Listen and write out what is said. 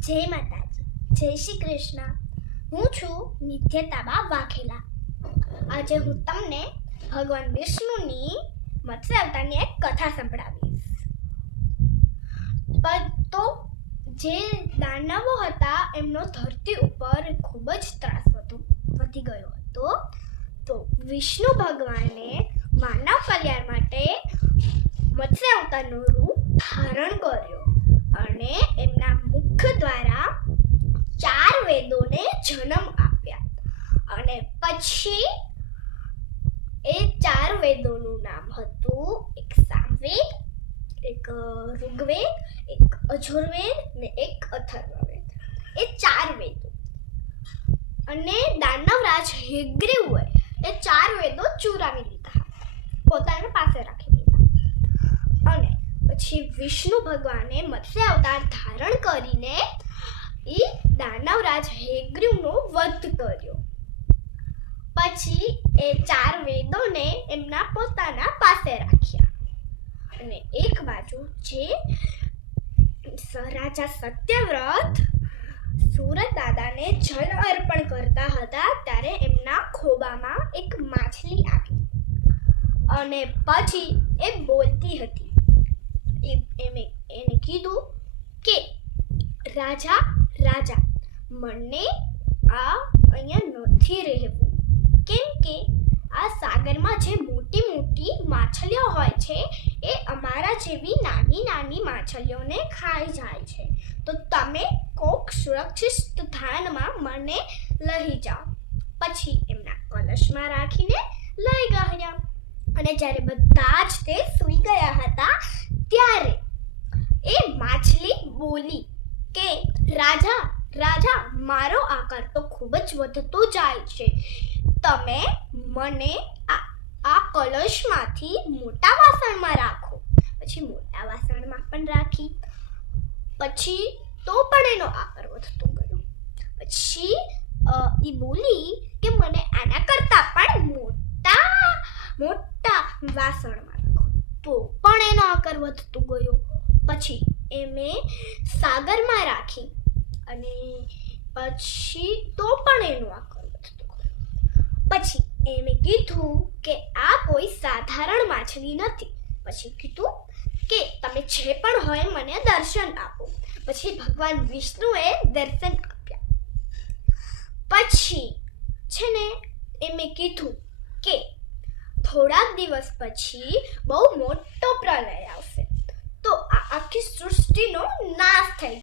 જય માતાજી, જય શ્રી કૃષ્ણ. હું છું નિત્યતાબા વાઘેલા. આજે હું તમને ભગવાન વિષ્ણુની મત્સ્ય અવતારની એક કથા સંભળાવીશ. તો જે દાનવો હતા એમનો ધરતી ઉપર ખૂબ જ ત્રાસ વધી ગયો હતો. તો વિષ્ણુ ભગવાને માનવ કલ્યાણ માટે મત્સ્ય અવતારનું રૂપ ધારણ કર્યો અને એમના મુખ દ્વારા 4 વેદોને જન્મ આપ્યા. અને પછી એ 4 વેદોનું નામ હતું એક સામવેદ, એક ઋગ્વેદ, એક અજુર્વેદ ને એક અથર્વવેદ. એ 4 વેદો. અને દાનવરાજ હયગ્રીવે એ 4 વેદો ચોરાવી લીધા, પોતાના પાસે રાખી લીધા. અને પછી વિષ્ણુ ભગવાને મત્સ્ય અવતાર ધારણ કરીને એ દાનવરાજ હયગ્રીવનો વધ કર્યો. પછી એ 4 વેદોને એમના પોતાના પાસે રાખ્યા. અને એક બાજુ જે રાજા સત્યવ્રત સુરત દાદાને જલ અર્પણ કરતા હતા ત્યારે એમના ખોબામાં એક માછલી આવી અને પછી એ બોલતી હતી. એને કીધું કે રાજા રાજા મને અહીંયા નથી રહેવું, કેમ કે આ સાગરમાં જે મોટી મોટી માછલીઓ હોય છે એ અમારા જેવી નાની નાની માછલીઓને ખાઈ જાય છે. તો તમે કોક સુરક્ષિત સ્થાનમાં મને લઈ જાઓ. પછી એમના કલશમાં રાખીને લઈ ગયા. અને જ્યારે બધા જ તે સૂઈ ગયા હતા ત્યારે એ માછલી બોલી કે રાજા રાજા મારો આકાર તો ખૂબ જ વધતો જાય છે, તમે મને આ કલશમાંથી મોટા વાસણમાં રાખો. પછી મોટા વાસણમાં પણ રાખી. પછી તો પણ એનો આકાર વધતો ગયો. પછી એ બોલી કે મને આના કરતાં પણ મોટા વાસણમાં રાખો. તો પણ એનો આકાર વધતો ગયો. પછી એમે સાગરમાં રાખી અને પછી તો પણ એનો આકાર વધતો ગયો. પછી એમે કીધું કે આ કોઈ સાધારણ માછલી નથી. પછી કીધું કે તમે જે પણ હોય મને દર્શન આપો. પછી ભગવાન વિષ્ણુએ દર્શન આપ્યા. પછી છે ને એમે કીધું કે થોડાક દિવસ પછી બહુ મોટો પ્રલય આવશે, તો આ આખી સૃષ્ટિનો નાશ થઈ